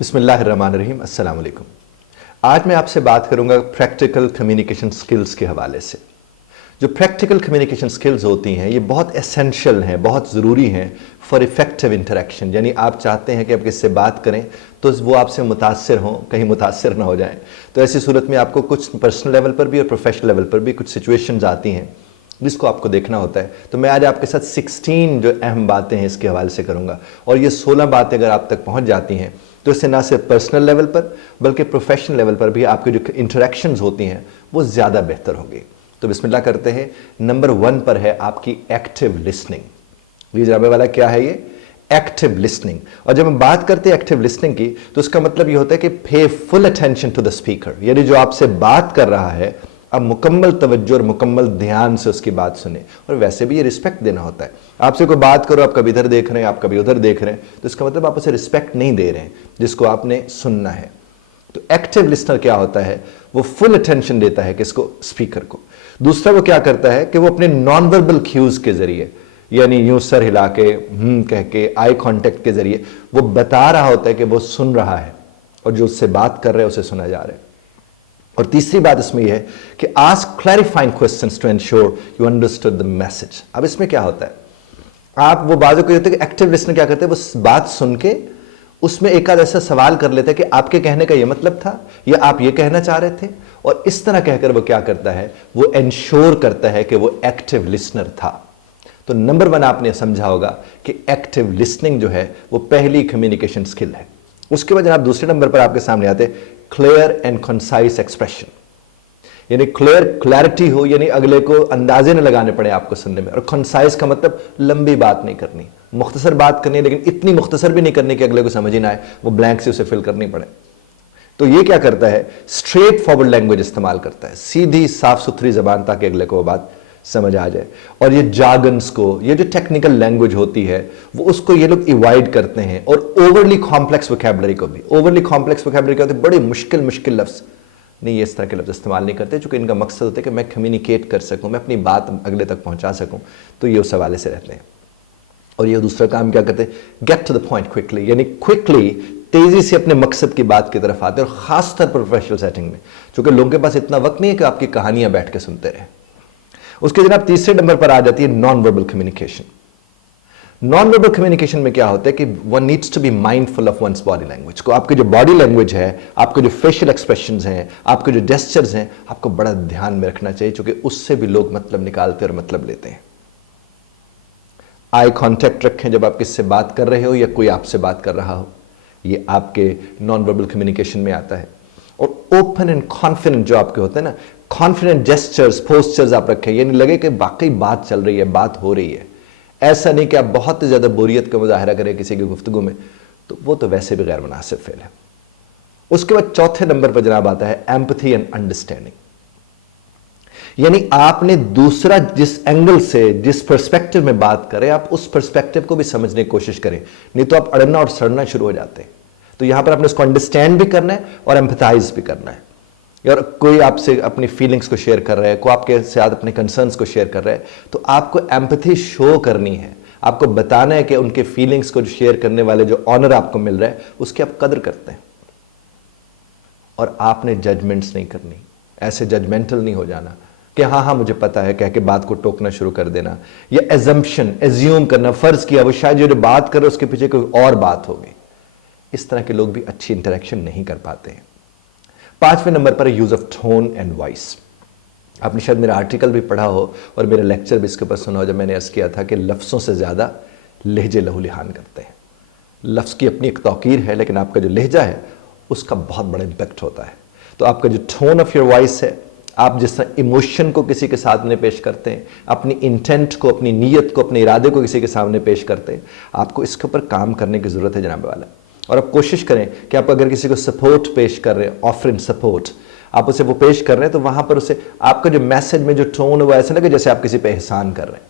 बिस्मिल्लाहिर्रहमानिर्रहीम, अस्सलाम वालेकुम। आज मैं आपसे बात करूंगा प्रैक्टिकल कम्युनिकेशन स्किल्स के हवाले से। जो प्रैक्टिकल कम्युनिकेशन स्किल्स होती हैं ये बहुत एसेंशियल हैं, बहुत ज़रूरी हैं फॉर इफेक्टिव इंटरेक्शन। यानी आप चाहते हैं कि आप किससे बात करें तो वो आपसे मुतासिर हों, कहीं मुतासिर ना हो जाएं। तो ऐसी सूरत में आपको कुछ पर्सनल लेवल पर भी और प्रोफेशनल लेवल पर भी कुछ सिचुएशंस आती हैं जिसको आपको देखना होता है। तो मैं आज आपके साथ 16 जो अहम बातें हैं इसके हवाले से करूंगा, और ये 16 बातें अगर आप तक पहुंच जाती हैं तो इससे ना सिर्फ पर्सनल लेवल पर बल्कि प्रोफेशनल लेवल पर भी आपकी जो इंटरेक्शंस होती हैं वो ज़्यादा बेहतर होगी। तो बिस्मिल्लाह करते हैं। नंबर 1 पर है आपकी एक्टिव लिसनिंग। ये जनाबे वाला क्या है, ये एक्टिव लिसनिंग। और जब हम बात करते हैं एक्टिव लिसनिंग की तो उसका मतलब ये होता है कि pay full attention to the speaker, यानी जो आपसे बात कर रहा है अब मुकम्मल तवज्जो और मुकम्मल ध्यान से उसकी बात सुने। और वैसे भी ये रिस्पेक्ट देना होता है। आपसे कोई बात करो, आप कभी इधर देख रहे हैं, आप कभी उधर देख रहे हैं, तो इसका मतलब आप उसे रिस्पेक्ट नहीं दे रहे हैं जिसको आपने सुनना है। तो एक्टिव लिसनर क्या होता है, वो फुल अटेंशन देता है किसको, स्पीकर को। दूसरा वो क्या करता है कि वो अपने नॉन वर्बल क्यूज के जरिए, यानी यूं सर हिला के कह के आई कांटेक्ट के जरिए वो बता रहा होता है कि वो सुन रहा है और जो उससे बात कर रहे हैं उसे सुना जा रहा है। और तीसरी बात इसमें यह है कि ask clarifying questions to ensure you understood the message. अब इसमें क्या होता है, आप वो बातों को होते हैं कि एक्टिव लिसनर क्या करते हैं, वो बात सुन के उसमें एक आध ऐसा सवाल कर लेते हैं कि आपके कहने का ये मतलब था या आप ये कहना चाह रहे थे, और इस तरह कहकर वो क्या करता है, वो एंश्योर करता है कि वो एक्टिव लिसनर था। तो नंबर 1 आपने समझा होगा कि एक्टिव लिसनिंग जो है वो पहली कम्युनिकेशन स्किल है। उसके बाद जनाब दूसरे नंबर पर आपके सामने आते क्लियर एंड कंसाइज एक्सप्रेशन, यानी क्लैरिटी हो, यानी अगले को अंदाजे न लगाने पड़े आपको सुनने में। और कंसाइज का मतलब लंबी बात नहीं करनी, मुख्तसर बात करनी है, लेकिन इतनी मुख्तसर भी नहीं करनी कि अगले को समझ ही ना आए, वो ब्लैंक से उसे फिल करनी पड़े। तो ये क्या करता है, स्ट्रेट फॉरवर्ड लैंग्वेज इस्तेमाल करता है, सीधी साफ सुथरी जबान, ताकि अगले को वो बात समझ आ जाए। और ये जार्गन्स को, ये जो टेक्निकल लैंग्वेज होती है वो उसको ये लोग अवॉइड करते हैं। और ओवरली कॉम्प्लेक्स वोकैबुलरी को भी, ओवरली कॉम्प्लेक्स वोकैबुलरी क्या होती है, बड़ी मुश्किल लफ्ज नहीं, ये इस तरह के लफ्ज इस्तेमाल नहीं करते, चूंकि इनका मकसद होता है कि मैं कम्युनिकेट कर सकूं, मैं अपनी बात अगले तक पहुंचा सकूं। तो ये उस हवाले से रहते हैं। और ये दूसरा काम क्या करते हैं, get to the point quickly, यानी क्विकली, तेजी से अपने मकसद की बात की तरफ आते हैं। और खासतौर पर प्रोफेशनल सेटिंग में, चूंकि लोगों के पास इतना वक्त नहीं है कि आपकी कहानियां बैठ के सुनते रहे। उसके जनाब तीसरे नंबर पर आ जाती है non verbal communication. Non verbal communication में क्या होता है कि one needs to be mindful of one's body language को। आपकी जो बॉडी लैंग्वेज है, आपके जो फेशियल एक्सप्रेशंस हैं, आपके जो जेस्चर्स हैं, आपको बड़ा ध्यान में रखना चाहिए, क्योंकि उससे भी लोग मतलब निकालते और मतलब लेते हैं। आई कांटेक्ट रखें जब आप किससे बात कर रहे हो या कोई आपसे बात कर रहा हो, ये आपके नॉन वर्बल कम्युनिकेशन में आता है। और ओपन एंड कॉन्फिडेंट जो आपके होते हैं ना, कॉन्फिडेंट जेस्चर्स, पोस्चर्स आप रखें, यानी लगे कि वाकई बात चल रही है, बात हो रही है। ऐसा नहीं कि आप बहुत ज़्यादा बोरियत का मुजाहरा करें किसी की गुफ्तगू में, तो वो तो वैसे भी गैर मुनासिब फेल है। उसके बाद चौथे नंबर पर जनाब आता है एम्पैथी एंड अंडरस्टैंडिंग, यानी आपने दूसरा जिस एंगल से, जिस पर्सपेक्टिव में बात करें, आप उस पर्सपेक्टिव को भी समझने की कोशिश करें, नहीं तो आप अड़ना और सड़ना शुरू हो जाते हैं। तो यहां पर आपने उसको अंडरस्टैंड भी करना है और एम्पैथाइज भी करना है। यार कोई आपसे अपनी फीलिंग्स को शेयर कर रहा है, कोई आपके साथ अपने कंसर्न्स को शेयर कर रहा है, तो आपको एम्पैथी शो करनी है, आपको बताना है कि उनके फीलिंग्स को शेयर करने वाले जो ऑनर आपको मिल रहा है उसकी आप कदर करते हैं। और आपने जजमेंट्स नहीं करनी, ऐसे जजमेंटल नहीं हो जाना कि हाँ हाँ मुझे पता है कह के बात को टोकना शुरू कर देना, या एजम्पशन, एज्यूम करना, फर्ज किया वो शायद जो बात कर रहे उसके पीछे कोई और बात होगी। इस तरह के लोग भी अच्छी इंटरेक्शन नहीं कर पाते हैं। 5वें नंबर पर use of tone and voice. आपने शायद मेरा आर्टिकल भी पढ़ा हो और मेरा लेक्चर भी इसके ऊपर सुना हो, जब मैंने अर्ज किया था कि लफ्ज़ों से ज़्यादा लहजे लहूलिहान करते हैं। लफ्ज़ की अपनी एक तौकीर है, लेकिन आपका जो लहजा है उसका बहुत बड़ा इम्पैक्ट होता है। तो आपका जो टोन ऑफ योर वॉइस है, आप जिस तरह इमोशन को किसी के सामने पेश करते हैं, अपनी इंटेंट को, अपनी नीयत को, अपने इरादे को किसी के सामने पेश करते हैं, आपको इसके ऊपर काम करने की ज़रूरत है जनाब वाला। और आप कोशिश करें कि आप अगर किसी को सपोर्ट पेश कर रहे हैं, ऑफरिंग सपोर्ट, आप उसे वो पेश कर रहे हैं, तो वहां पर उसे आपका जो मैसेज में जो टोन हुआ, ऐसा लगे जैसे आप किसी पे एहसान कर रहे हैं।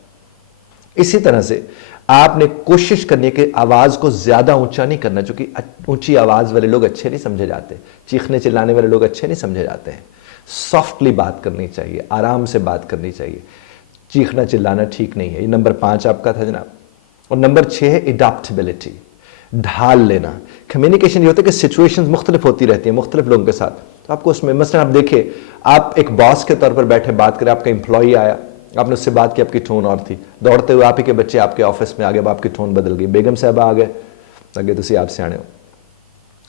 इसी तरह से आपने कोशिश करनी है कि आवाज को ज्यादा ऊंचा नहीं करना, क्योंकि ऊंची आवाज वाले लोग अच्छे नहीं समझे जाते, चीखने चिल्लाने वाले लोग अच्छे नहीं समझे जाते हैं। सॉफ्टली बात करनी चाहिए, आराम से बात करनी चाहिए, चीखना चिल्लाना ठीक नहीं है। ये नंबर 5 आपका था जनाब। और नंबर 6 है एडाप्टेबिलिटी। ढाल लेना। कम्युनिकेशन ये होता है कि सिचुएशंस मुख्तलिफ होती रहती हैं मुख्तलिफ लोगों के साथ, तो आपको उसमें मसलन आप देखिए, आप एक बॉस के तौर पर बैठे बात करें, आपका एम्प्लॉई आया, आपने उससे बात की, आपकी टोन और थी, दौड़ते हुए आप ही के बच्चे आपके ऑफिस में आ गए, अब आपकी टोन बदल गई, बेगम साहबा आ गए, लगे तुसी आप सियाने हो।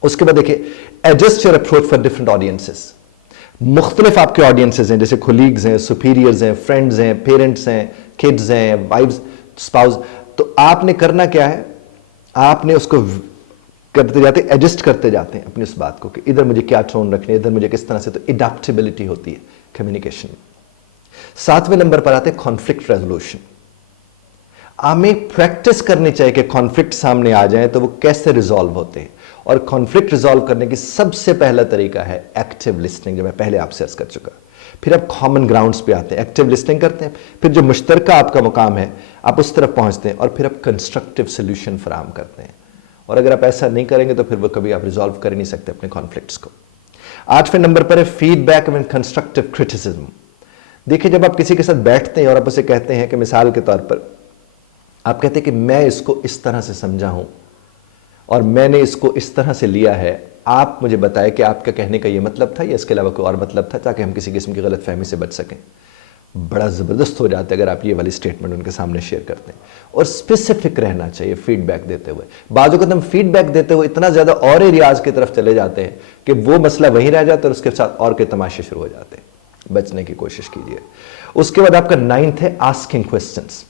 उसके बाद देखिए, adjust your approach for different audiences. मुख्तलिफ आपके ऑडियंसेस हैं, जैसे कोलीग्स हैं, सुपीरियर्स हैं, फ्रेंड्स हैं, पेरेंट्स हैं, किड्स हैं, वाइफ्स, स्पाउस। तो आपने करना क्या है, आपने उसको करते जाते, एडजस्ट करते जाते हैं अपनी उस बात को कि इधर मुझे क्या टोन रखनी है, इधर मुझे किस तरह से, तो एडेप्टेबिलिटी होती है कम्युनिकेशन में। 7वें नंबर पर आते हैं कॉन्फ्लिक्ट रेजोल्यूशन। हमें प्रैक्टिस करनी चाहिए कि कॉन्फ्लिक्ट सामने आ जाए तो वो कैसे रिजॉल्व होते हैं, और कॉन्फ्लिक्ट रिजॉल्व करने की सबसे पहला तरीका है एक्टिव लिसनिंग, जो मैं पहले आपसे अर्ज कर चुका। फिर आप कॉमन ग्राउंड्स पे आते हैं, एक्टिव लिसनिंग करते हैं, फिर जो मुश्तरका आपका मुकाम है आप उस तरफ पहुंचते हैं, और फिर आप कंस्ट्रक्टिव सोल्यूशन फराहम करते हैं। और अगर आप ऐसा नहीं करेंगे तो फिर वो कभी आप रिजॉल्व कर ही नहीं सकते अपने कॉन्फ्लिक्ट्स को। 8वें नंबर पर है फीडबैक एंड कंस्ट्रक्टिव क्रिटिसिज्म। देखिए, जब आप किसी के साथ बैठते हैं और आप उसे कहते हैं कि मिसाल के तौर पर आप कहते हैं कि मैं इसको इस तरह से समझा हूं और मैंने इसको इस तरह से लिया है, आप मुझे बताएं कि आपका कहने का ये मतलब था या इसके अलावा कोई और मतलब था, ताकि हम किसी किस्म की गलतफहमी से बच सकें। बड़ा ज़बरदस्त हो जाता है अगर आप ये वाली स्टेटमेंट उनके सामने शेयर करते हैं। और स्पेसिफिक रहना चाहिए फीडबैक देते हुए। बाज़ वक़्त हम फीडबैक देते हुए इतना ज़्यादा और एरियाज की तरफ चले जाते हैं कि वो मसला वहीं रह जाता है और उसके साथ और के तमाशे शुरू हो जाते हैं। बचने की कोशिश कीजिए। उसके बाद आपका 9th है आस्किंग क्वेश्चंस।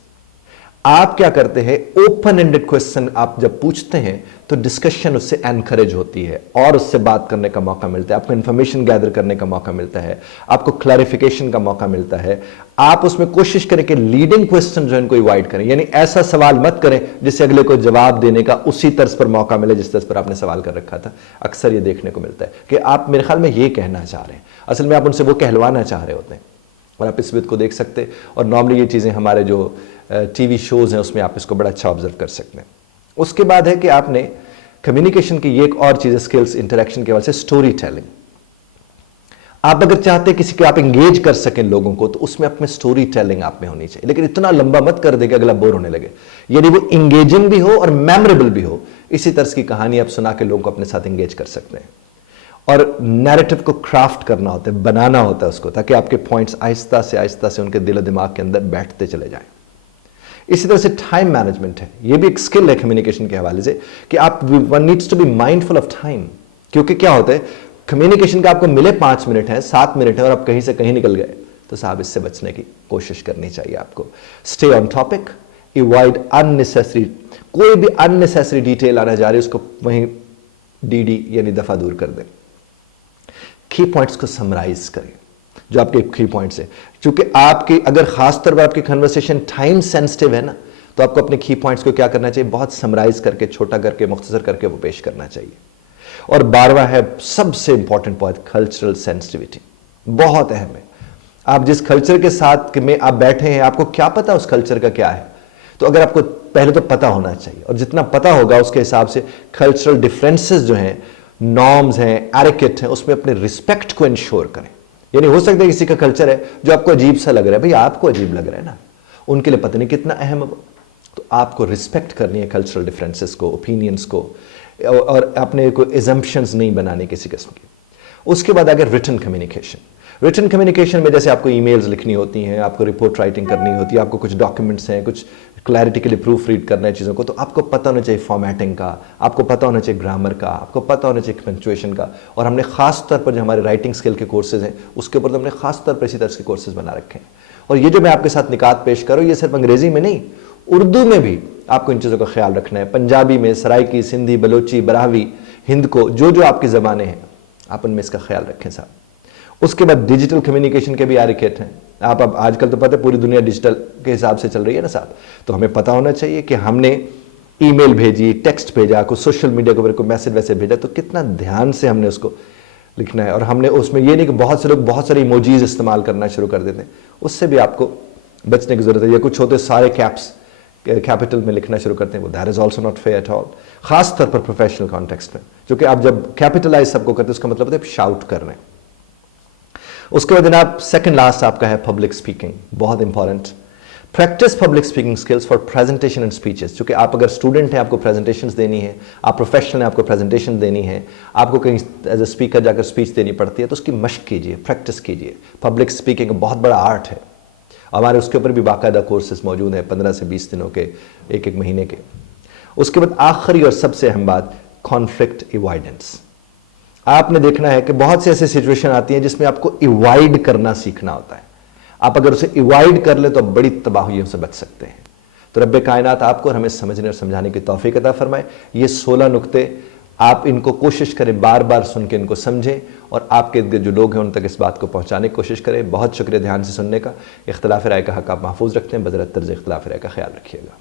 आप क्या करते हैं, ओपन एंडेड क्वेश्चन आप जब पूछते हैं तो डिस्कशन उससे एनकरेज होती है और उससे बात करने का मौका मिलता है, आपको इंफॉर्मेशन गैदर करने का मौका मिलता है, आपको क्लैरिफिकेशन का मौका मिलता है। आप उसमें कोशिश करें कि लीडिंग क्वेश्चन जो है इनको अवॉइड करें, यानी ऐसा सवाल मत करें जिससे अगले को जवाब देने का उसी तर्ज पर मौका मिले जिस तर्ज पर आपने सवाल कर रखा था। अक्सर ये देखने को मिलता है कि आप मेरे ख्याल में ये कहना चाह रहे हैं, असल में आप उनसे वो कहलवाना चाह रहे होते हैं, और आप इस बात को देख सकते हैं। और नॉर्मली ये चीज़ें हमारे जो टीवी शोज़ हैं उसमें आप इसको बड़ा अच्छा ऑब्जर्व कर सकते हैं। उसके बाद है कि आपने कम्युनिकेशन की ये एक और चीज़, स्किल्स इंटरेक्शन के हवाले से स्टोरी टेलिंग। आप अगर चाहते हैं किसी को आप इंगेज कर सकें लोगों को, तो उसमें आप में स्टोरी टेलिंग आप में होनी चाहिए, लेकिन इतना लंबा मत कर दे कि अगला बोर होने लगे, यानी वो इंगेजिंग भी हो और मेमोरेबल भी हो। इसी तरह की कहानी आप सुना के लोगों को अपने साथ इंगेज कर सकते हैं। और नैरेटिव को क्राफ्ट करना होता है, बनाना होता है उसको, ताकि आपके पॉइंट्स आहिस्ता से उनके दिल दिमाग के अंदर बैठते चले जाएं। इसी तरह से टाइम मैनेजमेंट है, ये भी एक स्किल है कम्युनिकेशन के हवाले से कि आप one needs to be mindful of time. क्योंकि क्या होता है, कम्युनिकेशन का आपको मिले 5 मिनट है, 7 मिनट है और आप कहीं से कहीं निकल गए, तो साहब इससे बचने की कोशिश करनी चाहिए आपको। Stay on topic, avoid unnecessary, कोई भी अननेसेसरी डिटेल आना जा रही है उसको वहीं डी यानी दफा दूर कर दें। की पॉइंट्स को समराइज करें, जो आपके की पॉइंट्स है। क्योंकि आपकी अगर खासतौर पर आपकी कन्वर्सेशन टाइम सेंसिटिव है ना, तो आपको अपने की पॉइंट्स को क्या करना चाहिए, बहुत समराइज करके, छोटा करके, मुख्तसर करके वो पेश करना चाहिए। और 12वां है सबसे इंपॉर्टेंट पॉइंट, कल्चरल सेंसिटिविटी, बहुत अहम है। आप जिस कल्चर के साथ में आप बैठे हैं, आपको क्या पता उस कल्चर का क्या है, तो अगर आपको पहले तो पता होना चाहिए, और जितना पता होगा उसके हिसाब से कल्चरल डिफरेंसेस जो हैं, नॉर्म्स हैं, एटिकेट हैं, उसमें अपने रिस्पेक्ट को इंश्योर करें। यानी हो सकता है किसी का कल्चर है जो आपको अजीब सा लग रहा है, भाई आपको अजीब लग रहा है ना, उनके लिए पता नहीं कितना अहम है वो, तो आपको रिस्पेक्ट करनी है कल्चरल डिफरेंसेस को, ओपिनियंस को, और अपने को एजम्पशंस नहीं बनाने किसी किस्म की। उसके बाद अगर रिटन कम्युनिकेशन में जैसे आपको ईमेल्स लिखनी होती हैं, आपको रिपोर्ट राइटिंग करनी होती है, आपको कुछ डॉक्यूमेंट्स हैं, कुछ क्लैरिटी के लिए प्रूफ रीड करना है चीज़ों को, तो आपको पता होना चाहिए फॉर्मेटिंग का, आपको पता होना चाहिए ग्रामर का, आपको पता होना चाहिए पंक्चुएशन का। और हमने खास तौर पर जो हमारे राइटिंग स्किल के कोर्सेज हैं उसके ऊपर तो हमने खास तौर पर इसी तरह के कोर्सेज बना रखे हैं। और ये जो मैं आपके साथ निकात पेश करूँ, ये सिर्फ अंग्रेजी में नहीं, उर्दू में भी आपको इन चीज़ों का ख्याल रखना है। पंजाबी में, सराइकी, सिंधी, बलोची, बरावी, हिंद को, जो जो आपकी ज़बानें हैं आप उनमें इसका ख्याल रखें साहब। उसके बाद डिजिटल कम्युनिकेशन के भी एटिकेट हैं। आप अब आजकल तो पता है पूरी दुनिया डिजिटल के हिसाब से चल रही है ना साहब, तो हमें पता होना चाहिए कि हमने ईमेल भेजी, टेक्स्ट भेजा, कोई सोशल मीडिया के ऊपर कोई मैसेज वैसे भेजा, तो कितना ध्यान से हमने उसको लिखना है। और हमने उसमें ये नहीं कि बहुत से लोग बहुत सारे इमोजीज इस्तेमाल करना शुरू कर देते हैं, उससे भी आपको बचने की जरूरत है। या कुछ होते सारे कैप्स कैपिटल में लिखना शुरू करते हैं, वो that is also not fair at all, खास तौर पर प्रोफेशनल कॉन्टेक्स्ट में, क्योंकि आप जब कैपिटलाइज सबको करते हैं उसका मतलब होता है शाउट कर रहे हैं। उसके बाद जनाब सेकंड लास्ट आपका है पब्लिक स्पीकिंग, बहुत important. Practice public speaking skills for presentation and speeches, क्योंकि आप अगर स्टूडेंट हैं, आपको प्रेजेंटेशंस देनी है, आप प्रोफेशनल हैं, आपको प्रेजेंटेशन देनी है, आपको कहीं एज ए स्पीकर जाकर स्पीच देनी पड़ती है, तो उसकी मशक कीजिए, प्रैक्टिस कीजिए। पब्लिक स्पीकिंग बहुत बड़ा आर्ट है, हमारे उसके ऊपर भी बाकायदा कोर्सेज मौजूद हैं 15 से 20 दिनों के, एक महीने के। उसके बाद आखिरी और सबसे अहम बात, कॉन्फ्लिक्ट इवॉइडेंस। आपने देखना है कि बहुत से ऐसे सिचुएशन आती हैं जिसमें आपको इवॉइड करना सीखना होता है। आप अगर उसे इवॉइड कर ले तो बड़ी तबाहियों से बच सकते हैं। तो रब्बे कायनात आपको और हमें समझने और समझाने की तौफीक अता फरमाए। ये 16 नुक्ते आप इनको कोशिश करें, बार बार सुन के इनको समझें और आपके इर्द गिर्द जो लोग हैं उन तक इस बात को पहुंचाने की कोशिश करें। बहुत शुक्रिया ध्यान से सुनने का। इख्तिलाफ राय का हक आप महफूज रखते हैं, बदरत तर्ज इख्तिलाफ राय का ख्याल रखिएगा।